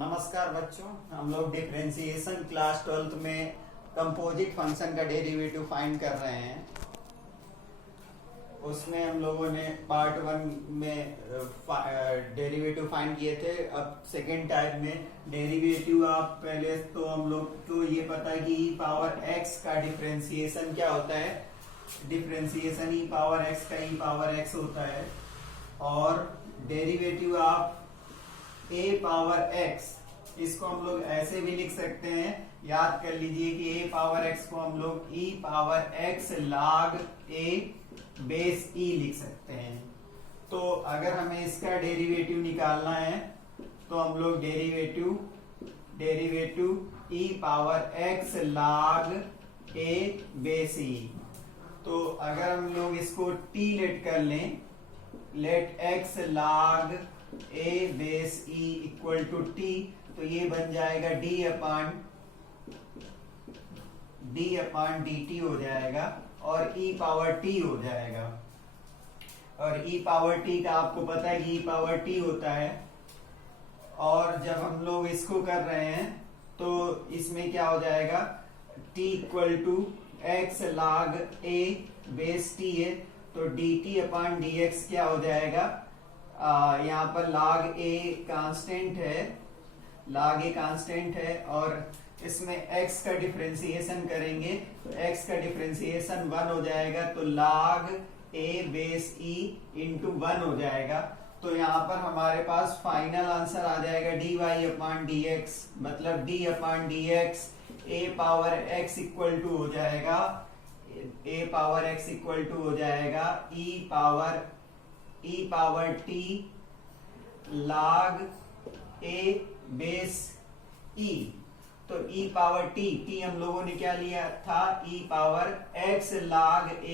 नमस्कार बच्चों, हम लोग डिफरेंशिएशन क्लास 12th में कंपोजिट फंक्शन का डेरिवेटिव फाइंड कर रहे हैं। उसमें हम लोगों ने पार्ट 1 में डेरिवेटिव फाइंड किए थे। अब सेकेंड टाइप में डेरिवेटिव आप पहले तो हम लोग को ये पता है कि ई पावर एक्स का डिफरेंशिएशन क्या होता है। डिफरेंशिएशन ई पावर एक्स का ई पावर एक्स होता है और डेरिवेटिव आप a पावर x, इसको हम लोग ऐसे भी लिख सकते हैं। याद कर लीजिए कि a पावर x को हम लोग e power x log a base e लिख सकते हैं। तो अगर हमें इसका डेरिवेटिव निकालना है तो हम लोग derivative e power x log a base e, तो अगर हम लोग इसको t लेट कर लें, let x log a base e equal to t, तो ये बन जाएगा d अपान dt हो जाएगा और e पावर t हो जाएगा। और e पावर t का आपको पता है कि e पावर t होता है। और जब हम लोग इसको कर रहे हैं तो इसमें क्या हो जाएगा, t equal to x log a base t है, तो dt अपान dx क्या हो जाएगा, यहाँ पर log a कांस्टेंट है और इसमें x का डिफरेंशिएशन करेंगे तो x का डिफरेंशिएशन 1 हो जाएगा, तो log a base e into 1 हो जाएगा। तो यहाँ पर हमारे पास फाइनल आंसर आ जाएगा dy अपान dx, मतलब d upon dx a power x equal to हो जाएगा e power t log a base e। तो e पावर t हम लोगों ने क्या लिया था, e power x log a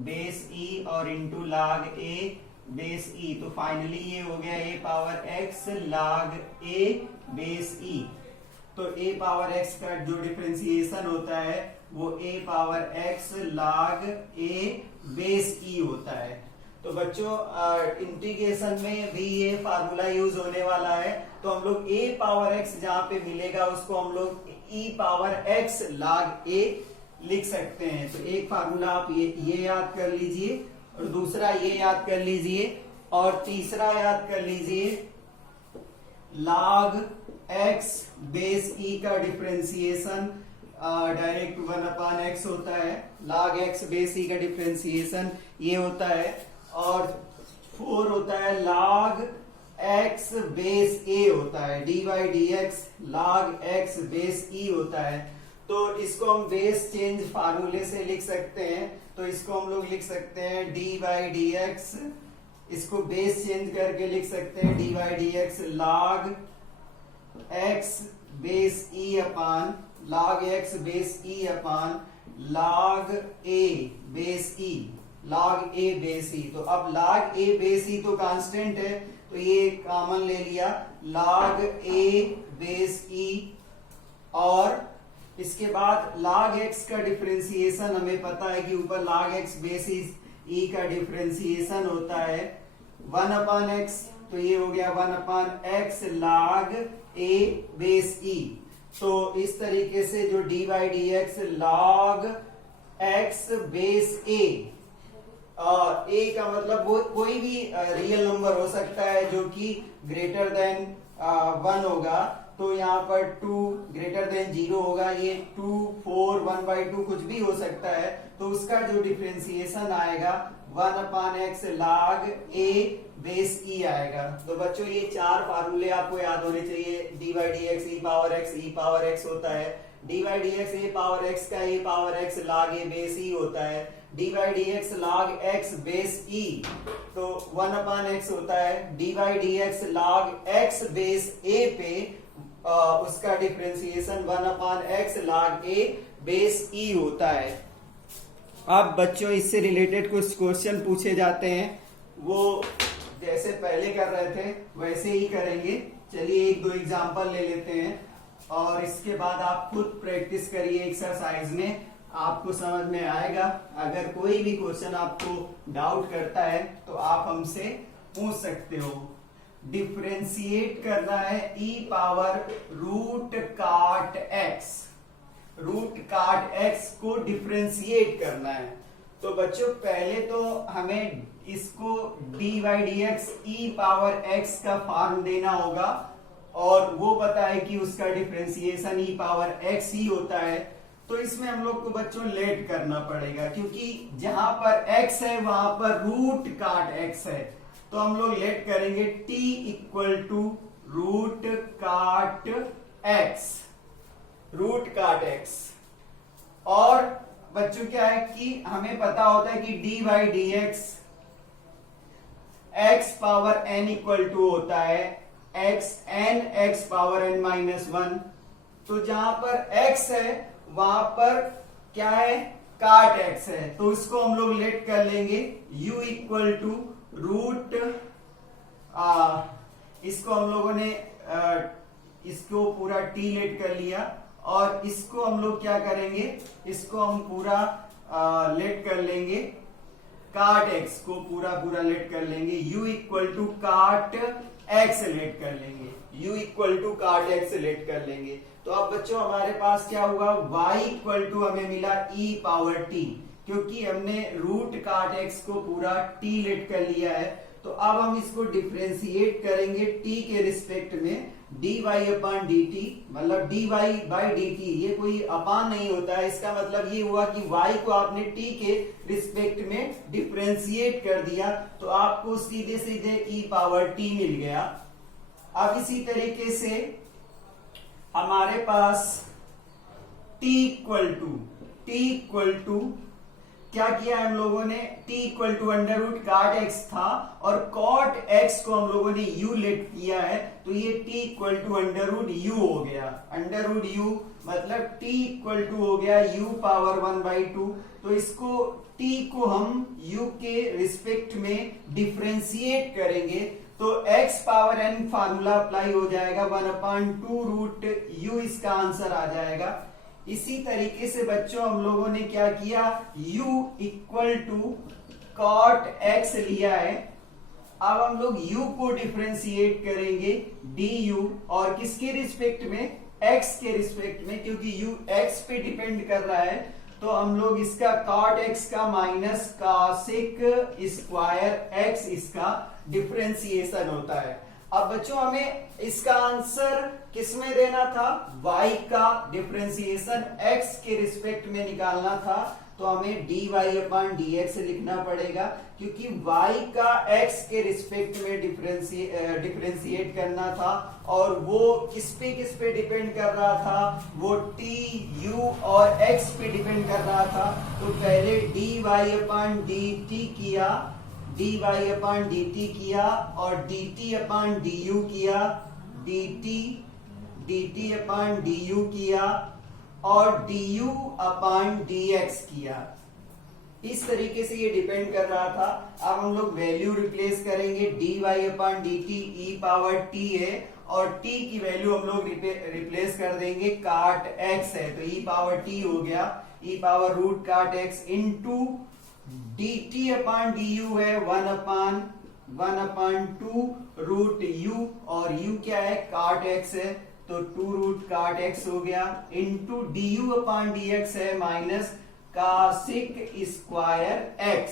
base e और into log a base e, तो फाइनली ये हो गया a power x log a base e। तो a पावर x का जो डिफरेंशिएशन होता है वो a power x log a base e होता है। तो बच्चों इंटीग्रेशन में भी ये फार्मूला यूज होने वाला है। तो हम लोग a पावर x जहां पे मिलेगा उसको हम लोग e power x log a लिख सकते हैं। तो एक फार्मूला आप ये याद कर लीजिए और दूसरा ये याद कर लीजिए और तीसरा याद कर लीजिए log x बेस e का डिफरेंशिएशन डायरेक्ट 1 अपान x होता है। log x बेस e का डिफरेंशिएशन ये होता है और 4 होता है log x बेस a होता है, dy dx log x base e होता है। तो इसको हम बेस चेंज फार्मूले से लिख सकते हैं। तो इसको हम लोग लिख सकते हैं dy dx, इसको बेस चेंज करके लिख सकते हैं dy dx log x base e upon log x base e upon log a base e, log a base e। तो अब log a बेस e तो कांस्टेंट है, तो ये कॉमन ले लिया log a बेस e, और इसके बाद log x का डिफरेंशिएशन हमें पता है कि ऊपर log x बेस e का डिफरेंशिएशन होता है 1 अपान x, तो ये हो गया 1 अपान x log a base e। तो इस तरीके से जो dy dx log x base a, a का मतलब वो कोई भी रियल नंबर हो सकता है जो कि ग्रेटर देन 1 होगा। तो यहाँ पर 2 ग्रेटर देन 0 होगा, ये 2 4 1/2 कुछ भी हो सकता है। तो उसका जो डिफरेंशिएशन आएगा 1 अपान x log a base e आएगा। तो बच्चों ये 4 फार्मूले आपको याद होने चाहिए। dy dx e power x होता है, dy dx a power x का a power x log a base e होता है, dy dx log x base e तो 1 अपान x होता है, dy dx log x base a पे उसका differentiation 1 upon x log a base e होता है। अब बच्चों इससे रिलेटेड कुछ क्वेश्चन पूछे जाते हैं, वो जैसे पहले कर रहे थे वैसे ही करेंगे। चलिए 1-2 एग्जांपल ले लेते हैं और इसके बाद आप खुद प्रैक्टिस करिए एक्सरसाइज में, आपको समझ में आएगा। अगर कोई भी क्वेश्चन आपको डाउट करता है तो आप हमसे पूछ सकते हो। डिफरेंशिएट करना है e power root cot x, root cot x को डिफरेंशिएट करना है। तो बच्चों पहले तो हमें इसको dy dx e power x का फॉर्म देना होगा, और वो पता है कि उसका डिफरेंशिएशन e पावर x ही होता है। तो इसमें हम लोग को बच्चों लेट करना पड़ेगा, क्योंकि जहां पर x है वहां पर रूट काट x है। तो हम लोग लेट करेंगे t equal to root cot x, root cot x। और बच्चों क्या है कि हमें पता होता है कि dy dx x power n equal to होता है x पावर n माइनस 1। तो जहां पर x है वहां पर क्या है, काट x है, तो इसको हम लोग लेट कर लेंगे u इक्वल टू रूट, इसको हम लोगों ने इसको पूरा t लेट कर लिया, और इसको हम लोग क्या करेंगे, इसको हम पूरा लेट कर लेंगे, काट x को पूरा लेट कर लेंगे, u इक्वल टू काट x लेट कर लेंगे, u इक्वल टू काट x लेट कर लेंगे। तो अब बच्चों हमारे पास क्या हुआ, y इक्वल टू हमें मिला e पावर t, क्योंकि हमने रूट काट x को पूरा t लेट कर लिया है। तो अब हम इसको डिफरेंशिएट करेंगे t के रिस्पेक्ट में, dy अपॉन dt, मतलब dy बाई dt, ये कोई अपान नहीं होता है। इसका मतलब ये हुआ कि y को आपने t के रिस्पेक्ट में डिफरेंशिएट कर दिया, तो आपको सीधे सीधे e पावर t मिल गया। अब इसी तरीके से हमारे पास t इक्वल टू क्या किया हम लोगों ने, t equal to under root cot x था, और कॉट x को हम लोगों ने u लेट किया है, तो ये t equal to under root u हो गया। अंडर रूट u मतलब t इक्वल टू हो गया u पावर 1/2। तो इसको t को हम u के रिस्पेक्ट में डिफरेंशिएट करेंगे, तो x power n formula apply हो जाएगा, 1/2 रूट u इसका आंसर आ जाएगा। इसी तरीके से बच्चों हम लोगों ने क्या किया, u equal to cot x लिया है। अब हम लोग u को डिफरेंशिएट करेंगे du, और किसके रिस्पेक्ट में, x के रिस्पेक्ट में, क्योंकि u x पे डिपेंड कर रहा है। तो हम लोग इसका कॉट x का माइनस कॉसेक स्क्वायर x इसका डिफरेंशिएशन होता है। अब बच्चों हमें इसका आंसर किसमें देना था, y का डिफरेंशिएशन x के रिस्पेक्ट में निकालना था, तो हमें dy अपॉन dx लिखना पड़ेगा, क्योंकि y का x के रिस्पेक्ट में डिफरेंशिएट करना था, और वो किस पे डिपेंड कर रहा था, वो t u और x पे डिपेंड कर रहा था। तो पहले dy अपॉन dt किया, dy अपॉन dt किया, और dt अपॉन du किया, dt अपॉन du किया, और du अपॉन dx किया। इस तरीके से ये डिपेंड कर रहा था। अब हम लोग वैल्यू रिप्लेस करेंगे, dy upon dt e power t है, और t की वैल्यू हम लोग रिप्लेस कर देंगे, काट x है, तो e पावर t हो गया, e power root cot x into dt upon du है 1/2 रूट u, और u क्या है, काट x है, तो 2 रूट काट x हो गया, इंटू du अपॉन dx है माइनस कासिक स्क्वायर x।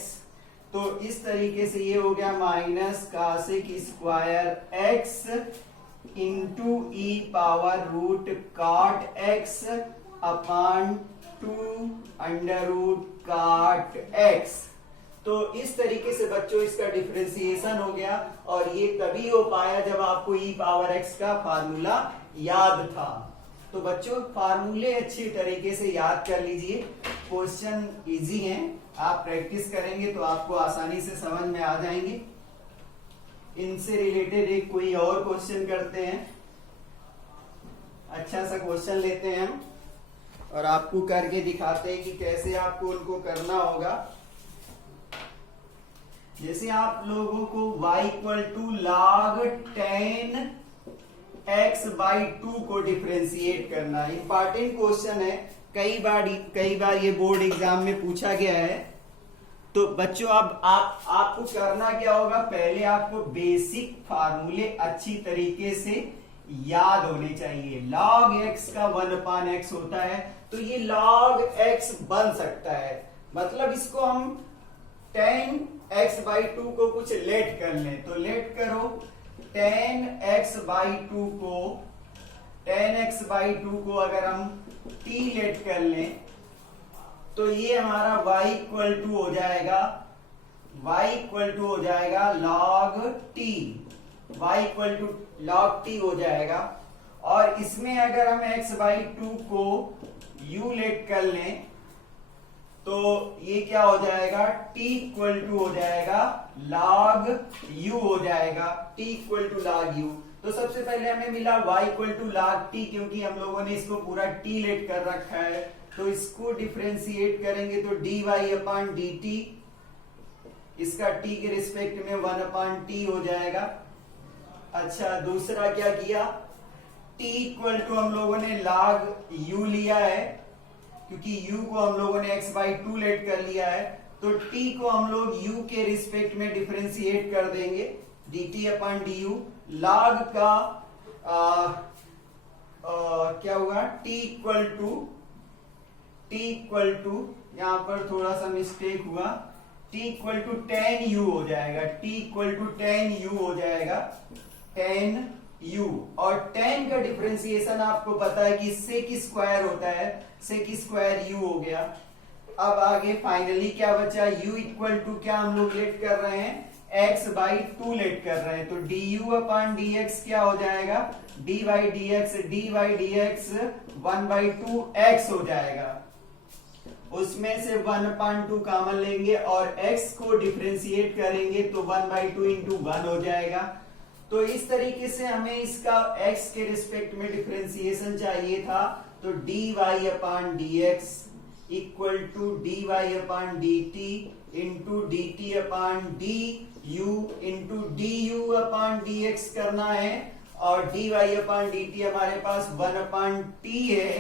तो इस तरीके से ये हो गया minus cosec square x into e power root cot x upon 2 under root cot x। तो इस तरीके से बच्चों इसका डिफरेंशिएशन हो गया, और ये तभी हो पाया जब आपको e पावर x का फार्मूला याद था। तो बच्चों फार्मूले अच्छी तरीके से याद कर लीजिए, क्वेश्चन इजी हैं, आप प्रैक्टिस करेंगे तो आपको आसानी से समझ में आ जाएंगे। इनसे रिलेटेड एक कोई और क्वेश्चन करते हैं, अच्छा सा क्वेश्चन लेते हैं हम, और आपको करके दिखाते हैं कि कैसे आपको उनको करना होगा। जैसे आप लोगों को y equal to log 10 x by 2 को डिफरेंशिएट करना है, इंपॉर्टेंट क्वेश्चन है, कई बार ये बोर्ड एग्जाम में पूछा गया है। तो बच्चों अब आपको करना क्या होगा, पहले आपको बेसिक फार्मूले अच्छी तरीके से याद होने चाहिए। log x का 1/x होता है, तो ये log x बन सकता है, मतलब इसको हम 10x/2 को कुछ लेट कर लें, तो लेट करो 10x/2 को 10x/2 को अगर हम t लेट कर लें तो ये हमारा y इक्वल टू हो जाएगा, y इक्वल टू हो जाएगा log t, y equal to log t हो जाएगा। और इसमें अगर हम x/2 को u लेट कर लें तो ये क्या हो जाएगा, t इक्वल टू हो जाएगा log u हो जाएगा, t equal to log u। तो सबसे पहले हमें मिला y equal to log t, क्योंकि हम लोगों ने इसको पूरा t लेट कर रखा है, तो इसको डिफरेंशिएट करेंगे तो dy/dt, इसका t के रिस्पेक्ट में 1/t हो जाएगा। अच्छा, दूसरा क्या किया, t इक्वल टू हम लोगों ने log u लिया है, क्योंकि u को हम लोगों ने x/2 लेट कर लिया है, तो t को हम लोग u के रिस्पेक्ट में डिफरेंशिएट कर देंगे dt/du। log का क्या होगा, t इक्वल टू यहां पर थोड़ा सा मिस्टेक हुआ, t इक्वल टू 10u हो जाएगा, t इक्वल टू 10u हो जाएगा, 10u। और 10 का डिफरेंशिएशन आपको पता है कि sec स्क्वायर होता है, sec स्क्वायर u हो गया। अब आगे फाइनली क्या बचा, u इक्वल टू क्या हम लोग लेट कर रहे हैं, x/2 लेट कर रहे हैं, तो du/dx क्या हो जाएगा, dy/dx 1/2x हो जाएगा। उसमें से 1/2 कॉमन लेंगे और x को डिफरेंशिएट करेंगे तो 1/2 इंटू 1 हो जाएगा। तो इस तरीके से हमें इसका x के रिस्पेक्ट में डिफरेंशिएशन चाहिए था, तो dy/dx equal to dy/dt into dt/du into du/dx करना है, और dy/dt हमारे पास 1/t है,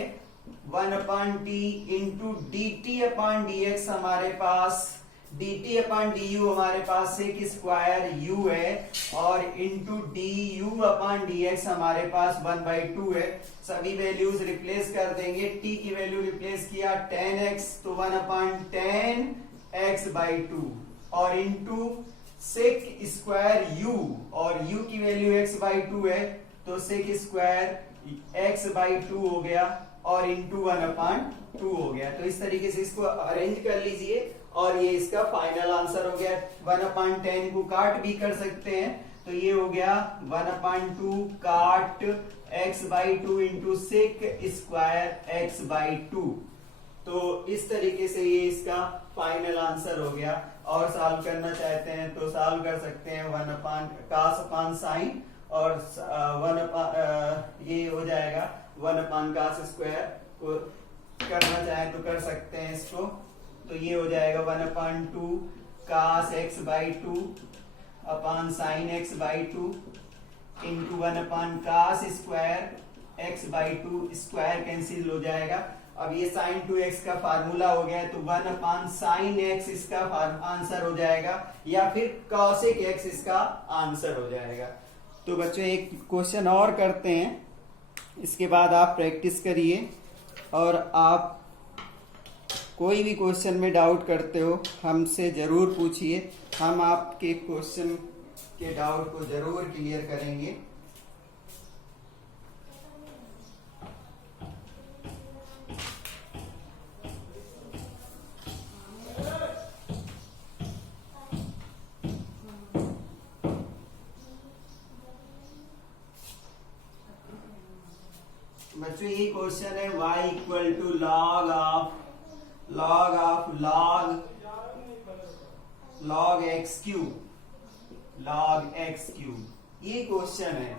1/t इंटू dt/dx हमारे पास, dt/du हमारे पास sec स्क्वायर u है, और इंटू du/dx हमारे पास 1/2 है। सभी वैल्यूज रिप्लेस कर देंगे, t की वैल्यू रिप्लेस किया 10x तो 1/10 x/2, और इंटू sec स्क्वायर u, और u की वैल्यू x/2 है, तो sec स्क्वायर x/2 हो गया, और इंटू 1/2 हो गया। तो इस तरीके से इसको अरेंज कर लीजिए, और ये इसका फाइनल आंसर हो गया। 1/10 को काट भी कर सकते हैं, तो ये हो गया 1/2 काट x/2 into sec square x/2। तो इस तरीके से ये इसका फाइनल आंसर हो गया। और सॉल्व करना चाहते हैं तो सॉल्व कर सकते हैं, 1/cos/sin, और ये हो जाएगा 1/cos² को करना चाहे तो कर सकते हैं इसको, तो ये हो जाएगा 1/2 cos x/2 upon sin x/2 into 1/cos square x/2, square cancel हो जाएगा। अब ये sin 2x का फार्मूला हो गया, तो 1/sin x इसका आंसर हो जाएगा, या फिर cosec x इसका आंसर हो जाएगा। तो बच्चों एक क्वेश्चन और करते हैं, इसके बाद आप प्रैक्टिस करिए, और आप कोई भी क्वेश्चन में डाउट करते हो हमसे जरूर पूछिए, हम आपके क्वेश्चन के डाउट को जरूर क्लियर करेंगे। बच्चों ये क्वेश्चन है y equal to log x cube, ये क्वेश्चन है।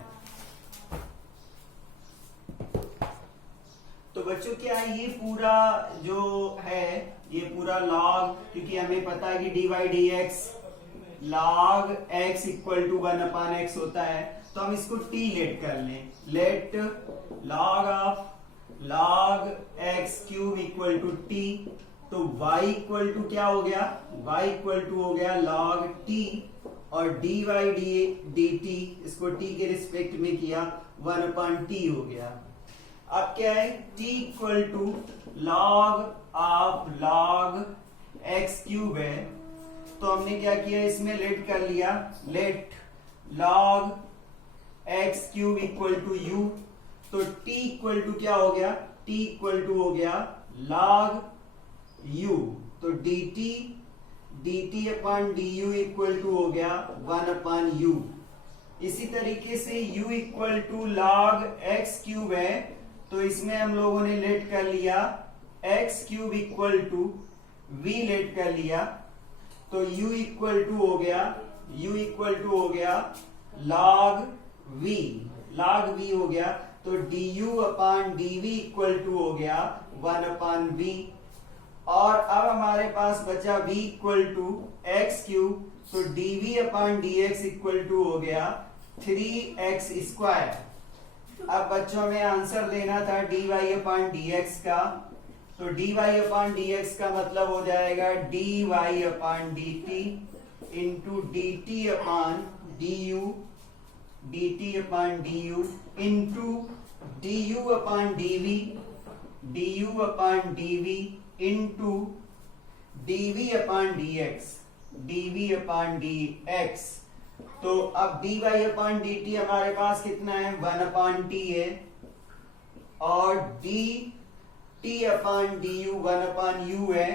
तो बच्चों क्या है, ये पूरा जो है ये पूरा log, क्योंकि हमें पता है कि dy/dx log x equal to 1/x होता है, तो हम इसको t लेट कर लें, let log x cube equal to t, तो y इक्वल टू क्या हो गया, y इक्वल टू हो गया log t, और dy dt इसको t के रिस्पेक्ट में किया 1/t हो गया। अब क्या है, t equal to log of log x cube है, तो हमने क्या किया, इसमें लेट कर लिया, let log x cube equal to u, तो t इक्वल टू क्या हो गया, t इक्वल टू हो गया log u, तो dt upon du equal to हो गया 1/u। इसी तरीके से u equal to log x cube है, तो इसमें हम लोगों ने लेट कर लिया x cube equal to v let कर लिया, तो u इक्वल टू हो गया log v हो गया, तो du upon dv equal to हो गया 1/v। और अब हमारे पास बचा v equal to x cube, तो dv upon dx equal to हो गया 3x स्क्वायर। अब बच्चों में आंसर देना था dy अपॉन dx का, तो dy अपॉन dx का मतलब हो जाएगा dy upon dt into dt upon du into du upon dv into dv upon dx। तो अब dy अपॉन dt हमारे पास कितना है, 1/t है, और dt अपॉन du 1/u है,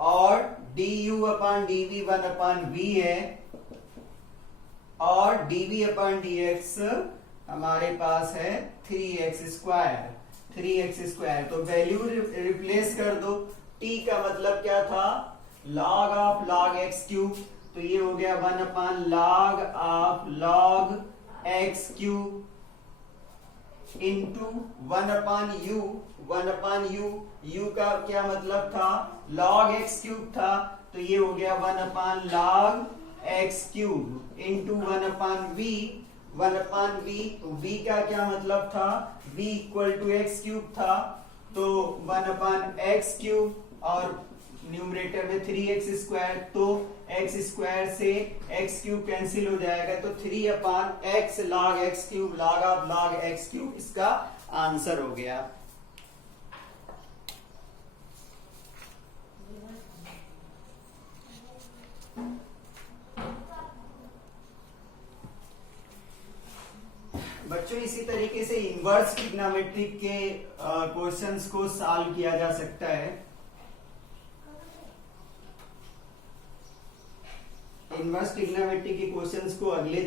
और du अपॉन dv 1/v है, और dv अपॉन dx हमारे पास है 3x स्क्वायर। तो वैल्यू रिप्लेस कर दो, t का मतलब क्या था, log of log x cube, तो ये हो गया 1/log of log x cube into 1/u। u का क्या मतलब था, log x क्यूब था, तो ये हो गया 1/log x cube into 1/v। v का क्या मतलब था, v equal to x cube था, तो 1/x क्यूब, और न्यूमरेटर में 3x स्क्वायर, तो x स्क्वायर से x क्यूब कैंसिल हो जाएगा, तो 3/x log x cube, log of log x cube इसका आंसर हो गया। बच्चों इसी तरीके से इनवर्स ट्रिग्नोमेट्रिक के क्वेश्चंस को सॉल्व किया जा सकता है। इनवर्स ट्रिग्नोमेट्रिक के क्वेश्चंस को अगले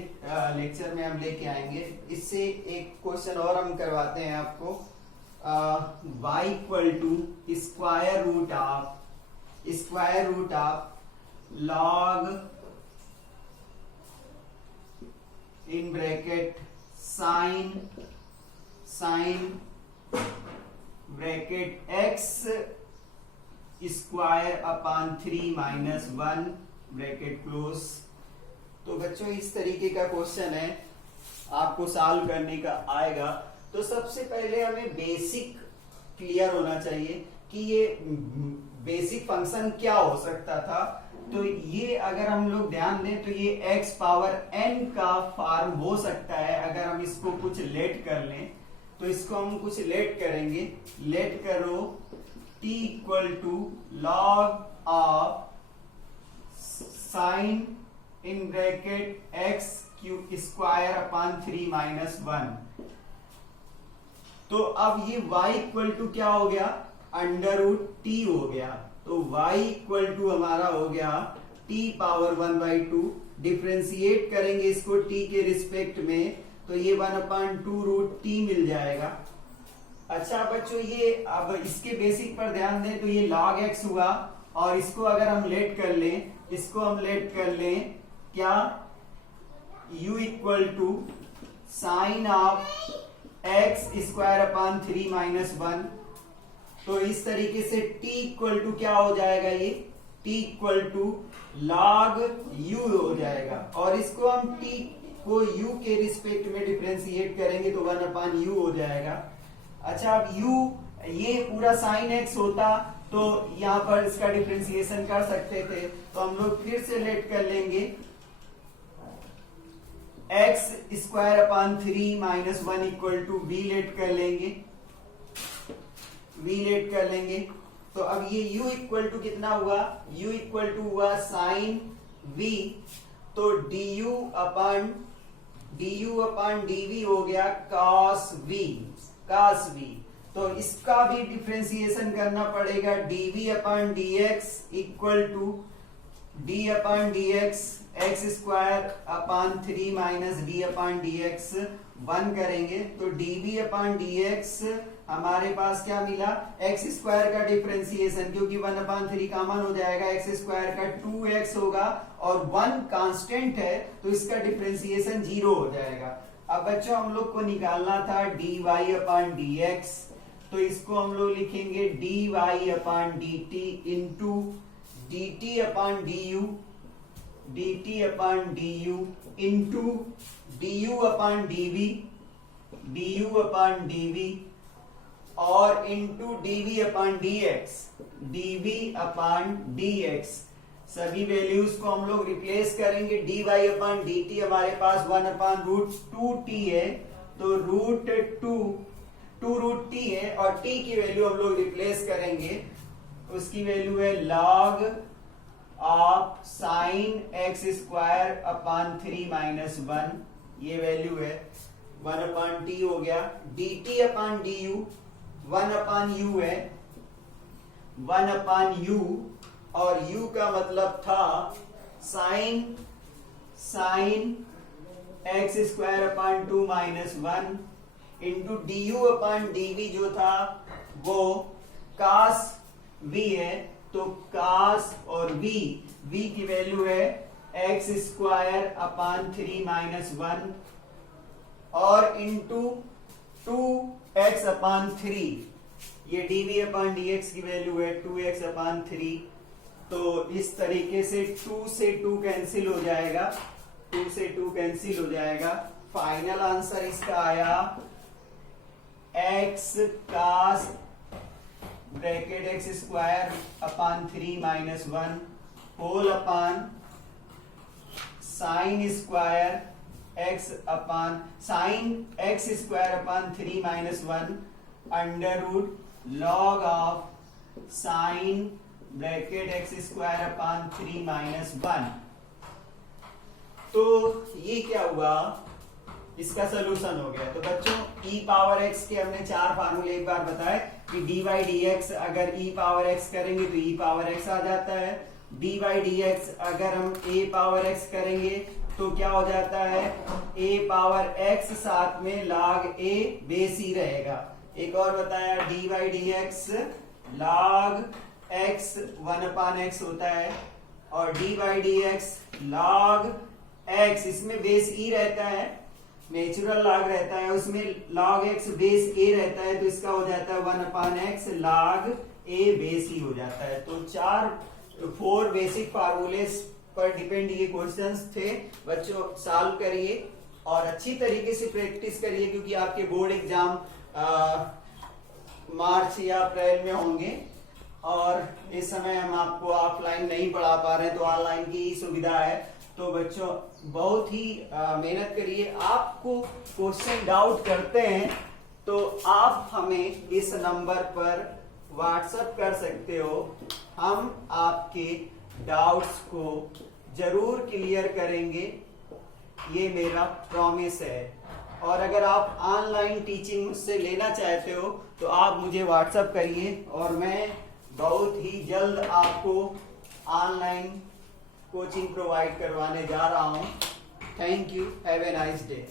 लेक्चर में हम लेके आएंगे। इससे एक क्वेश्चन और हम करवाते हैं आपको, y equal to square root of log in bracket sine bracket x square upon 3 minus 1 bracket close. तो बच्चों इस तरीके का क्वेश्चन है, आपको सॉल्व करने का आएगा। तो सबसे पहले हमें बेसिक क्लियर होना चाहिए कि ये बेसिक फंक्शन क्या हो सकता था। तो ये अगर हम लोग ध्यान दें तो ये x पावर n का फॉर्म हो सकता है। अगर हम इसको कुछ लेट कर लें तो इसको हम कुछ लेट करेंगे, लेट करो t equal to log of sine in bracket x cube square upon 3 minus 1। तो अब ये y इक्वल टू क्या हो गया, अंडर रूट t हो गया। तो y इक्वल टू हमारा हो गया t पावर 1/2। डिफ्रेंशिएट करेंगे इसको t के रिस्पेक्ट में, तो ये 1/2 रूट t मिल जाएगा। अच्छा बच्चों, ये अब इसके बेसिक पर ध्यान दें तो ये log x हुआ, और इसको अगर हम लेट कर लें, क्या u equal to sine of x square upon 3 minus 1। तो इस तरीके से t इक्वल टू क्या हो जाएगा, ये t equal to log u हो जाएगा, और इसको हम t को u के रिस्पेक्ट में डिफरेंशिएट करेंगे तो 1/u हो जाएगा। अच्छा, अब u ये पूरा साइन एक्स होता तो यहाँ पर इसका डिफ्रेंसिएशन कर सकते थे, तो हम लोग फिर से लेट कर लेंगे x square upon 3 minus 1 equal to v let कर लेंगे, वी लेट कर लेंगे। तो अब ये u इक्वल टू कितना हुआ, u इक्वल टू हुआ साइन v, तो du अपॉन dv हो गया cos v, cos v। तो इसका भी डिफ्रेंसिएशन करना पड़ेगा, dv upon dx equal to d upon dx x square upon 3 minus d upon d x 1 करेंगे तो dv अपॉन dx हमारे पास क्या मिला, एक्स स्क्वायर का डिफरेंशिएशन, क्योंकि 1 अपॉन 3 कॉमन हो जाएगा, एक्स स्क्वायर का 2x होगा और 1 कांस्टेंट है तो इसका डिफरेंशिएशन 0 हो जाएगा। अब बच्चों हम लोग को निकालना था dy अपॉन dx, तो इसको हम लोग लिखेंगे dy upon dt into dt upon du, dt upon du into du upon dv, du upon dv और into dv upon dx, dv upon dx। सभी वैल्यूज को हम लोग रिप्लेस करेंगे। dy अपॉन dt हमारे पास 1 अपॉन रूट 2t है, तो root 2 root t है और t की वैल्यू हम लोग रिप्लेस करेंगे, उसकी वैल्यू है log of sine x square upon 3 minus 1, ये वैल्यू है 1 अपॉन टी हो गया, dt upon du 1 upon u है, 1 अपॉन u और u का मतलब था sign x square upon 2 minus 1 into du upon dv जो था वो cos v है, तो cos और v की वैल्यू है एक्स स्क्वायर अपॉन 3 माइनस 1 और इंटू 2x अपॉन 3, ये dv अपॉन dx की वैल्यू है 2x अपॉन 3। तो इस तरीके से 2 से 2 कैंसिल हो जाएगा, 2 से 2 कैंसिल हो जाएगा। फाइनल आंसर इसका आया x cos bracket x square upon 3 minus 1 whole upon sine square x upon sine x square upon 3 minus 1 under root log of sine bracket x square upon 3 minus 1। तो ये क्या हुआ, इसका solution हो गया। तो बच्चों e पावर x के हमने 4 फार्मूले एक बार बताए कि dy dx अगर e पावर x करेंगे तो e पावर x आ जाता है, dy dx अगर हम a पावर x करेंगे तो क्या हो जाता है, a पावर x साथ में log a बेस ही रहेगा। एक और बताया dy dx log x 1 upon x होता है और dy dx log x, इसमें बेस e रहता है, नेचुरल लॉग रहता है, उसमें log x बेस a रहता है, तो इसका हो जाता है 1 upon x log a base ही हो जाता है। तो 4 बेसिक फार्मूले पर डिपेंड ये क्वेश्चंस थे। बच्चों सॉल्व करिए और अच्छी तरीके से प्रैक्टिस करिए, क्योंकि आपके बोर्ड एग्जाम मार्च या अप्रैल में होंगे और इस समय हम आपको ऑफलाइन नहीं पढ़ा पा रहे हैं, तो ऑनलाइन की सुविधा है। तो बच्चों बहुत ही मेहनत करिए। आपको क्वेश्चन डाउट करते हैं तो आप हमें इस नंबर पर व्हाट्सएप कर सकते हो, हम आपके डाउट्स को जरूर क्लियर करेंगे, ये मेरा प्रॉमिस है। और अगर आप ऑनलाइन टीचिंग मुझसे लेना चाहते हो तो आप मुझे व्हाट्सएप करिए और मैं बहुत ही जल्द आपको ऑनलाइन कोचिंग प्रोवाइड करवाने जा रहा हूं। Thank you, have a nice day.